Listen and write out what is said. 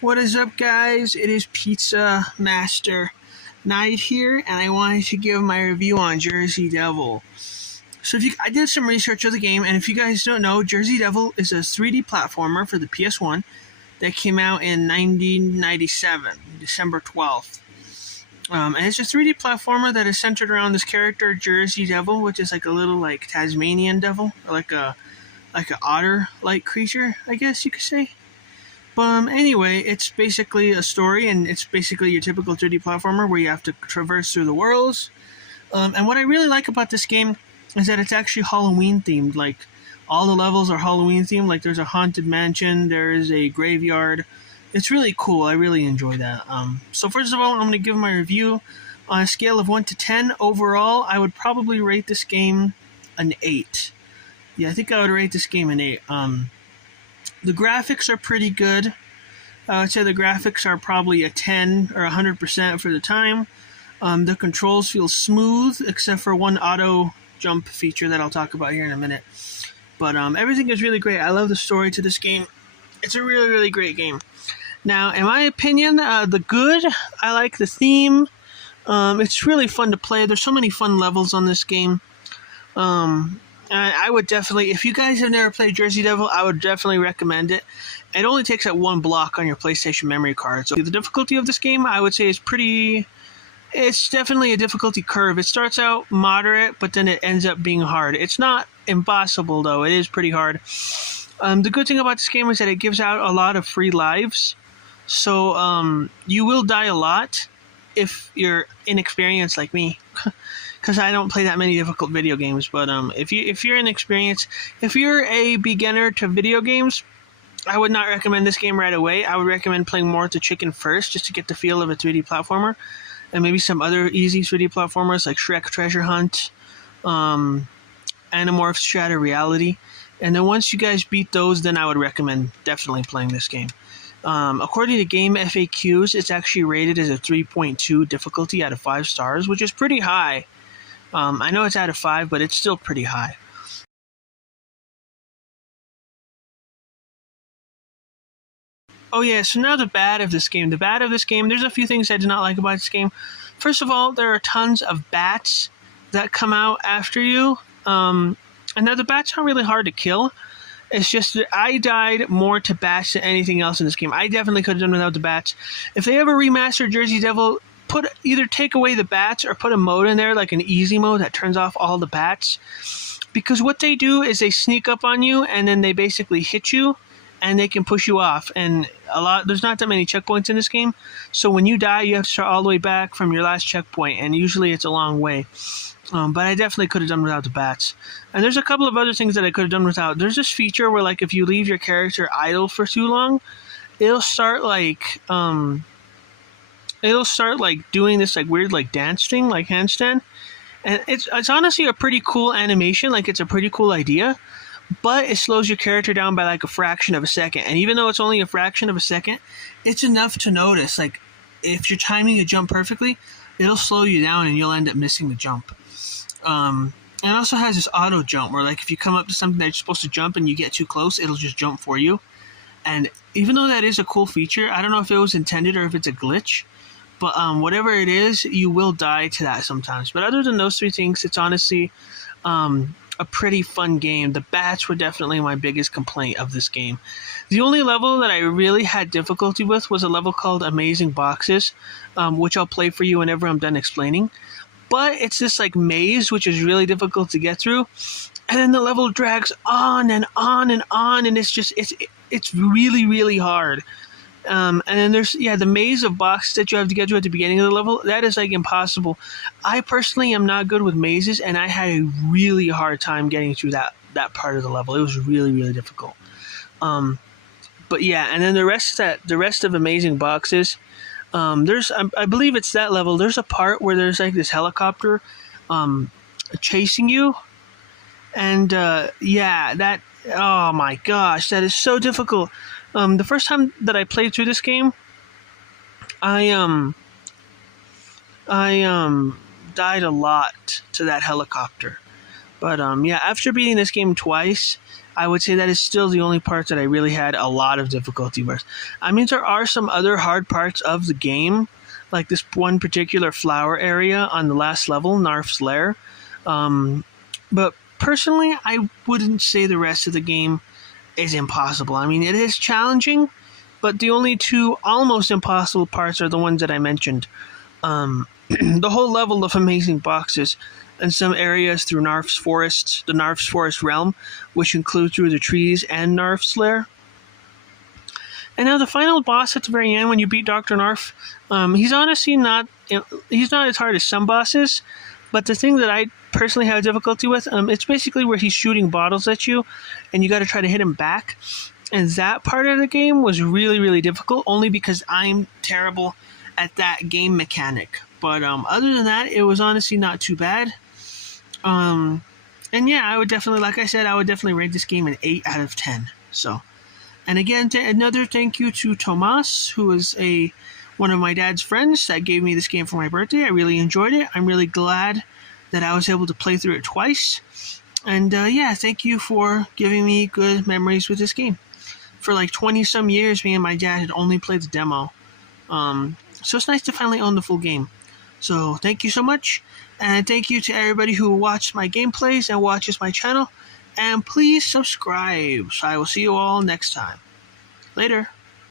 What is up, guys? It is Pizza Master Knight here, and I wanted to give my review on Jersey Devil. So I did some research of the game, and if you guys don't know, Jersey Devil is a 3D platformer for the PS1 that came out in 1997, December 12th. And it's a 3D platformer that is centered around this character, Jersey Devil, which is like a little like Tasmanian devil, or like an otter-like creature, I guess you could say. Anyway, it's basically a story, and it's basically your typical 3D platformer where you have to traverse through the worlds. And what I really like about this game is that it's actually Halloween themed. Like, all the levels are Halloween themed. Like, there's a haunted mansion, there's a graveyard. It's really cool. I really enjoy that. So first of all, I'm going to give my review on a scale of 1 to 10. Overall, I would probably rate this game an 8. Yeah, I think I would rate this game an 8. The graphics are pretty good. I would say the graphics are probably a 10 or 100% for the time. The controls feel smooth, except for one auto jump feature that I'll talk about here in a minute. But everything is really great. I love the story to this game. It's a really, really great game. Now, in my opinion, the good, I like the theme. It's really fun to play. There's so many fun levels on this game. I would definitely, if you guys have never played Jersey Devil, I would definitely recommend it. It only takes up 1 block on your PlayStation memory card. So the difficulty of this game, I would say, it's definitely a difficulty curve. It starts out moderate, but then it ends up being hard. It's not impossible, though. It is pretty hard. The good thing about this game is that it gives out a lot of free lives. So you will die a lot if you're inexperienced like me. Because I don't play that many difficult video games, but if you're inexperienced, if you're a beginner to video games, I would not recommend this game right away. I would recommend playing more to Chicken first, just to get the feel of a 3D platformer, and maybe some other easy 3D platformers like Shrek Treasure Hunt, Animorphs Shattered Reality, and then once you guys beat those, then I would recommend definitely playing this game. According to Game FAQs, it's actually rated as a 3.2 difficulty out of 5 stars, which is pretty high. I know it's out of 5, but it's still pretty high. Oh yeah, so now the bad of this game. The bad of this game, there's a few things I did not like about this game. First of all, there are tons of bats that come out after you. And now the bats aren't really hard to kill. It's just that I died more to bats than anything else in this game. I definitely could have done without the bats. If they ever remaster Jersey Devil, either take away the bats or put a mode in there, like an easy mode that turns off all the bats. Because what they do is they sneak up on you, and then they basically hit you, and they can push you off. And there's not that many checkpoints in this game, so when you die, you have to start all the way back from your last checkpoint, and usually it's a long way. But I definitely could have done without the bats. And there's a couple of other things that I could have done without. There's this feature where, like, if you leave your character idle for too long, it'll start doing this like weird like dance thing, like handstand. And it's honestly a pretty cool animation. Like, it's a pretty cool idea, but it slows your character down by like a fraction of a second. And even though it's only a fraction of a second, it's enough to notice. Like, if you're timing a jump perfectly, it'll slow you down and you'll end up missing the jump. And it also has this auto jump where, like, if you come up to something that you're supposed to jump and you get too close, it'll just jump for you. And even though that is a cool feature, I don't know if it was intended or if it's a glitch, but whatever it is, you will die to that sometimes. But other than those 3 things, it's honestly a pretty fun game. The bats were definitely my biggest complaint of this game. The only level that I really had difficulty with was a level called Amazing Boxes, which I'll play for you whenever I'm done explaining. But it's this like maze, which is really difficult to get through, and then the level drags on and on and on, and it's really, really hard. And then there's the maze of boxes that you have to get to at the beginning of the level. That is like impossible. I personally am not good with mazes, and I had a really hard time getting through that part of the level. It was really, really difficult. But yeah, and then the rest of Amazing Boxes. I believe it's that level. There's a part where there's like this helicopter chasing you, and oh my gosh, that is so difficult. The first time that I played through this game, I died a lot to that helicopter. But after beating this game twice, I would say that is still the only part that I really had a lot of difficulty with. I mean, there are some other hard parts of the game, like this one particular flower area on the last level, Narf's Lair. But personally, I wouldn't say the rest of the game is impossible. I mean, it is challenging, but the only two almost impossible parts are the ones that I mentioned. The whole level of amazing boxes and some areas through Narf's Forest, the Narf's Forest realm, which include through the trees and Narf's Lair. And now the final boss at the very end, when you beat Dr. Narf, he's honestly he's not as hard as some bosses, but the thing that I personally have difficulty with, it's basically where he's shooting bottles at you, and you got to try to hit him back. And that part of the game was really, really difficult, only because I'm terrible at that game mechanic. But other than that, it was honestly not too bad. And yeah, I would definitely, like I said, I would definitely rate this game an 8 out of 10. So, and again, another thank you to Tomas, who is one of my dad's friends that gave me this game for my birthday. I really enjoyed it. I'm really glad that I was able to play through it twice. And yeah, thank you for giving me good memories with this game. For like 20-some years, me and my dad had only played the demo. So it's nice to finally own the full game. So thank you so much. And thank you to everybody who watched my gameplays and watches my channel. And please subscribe. So I will see you all next time. Later.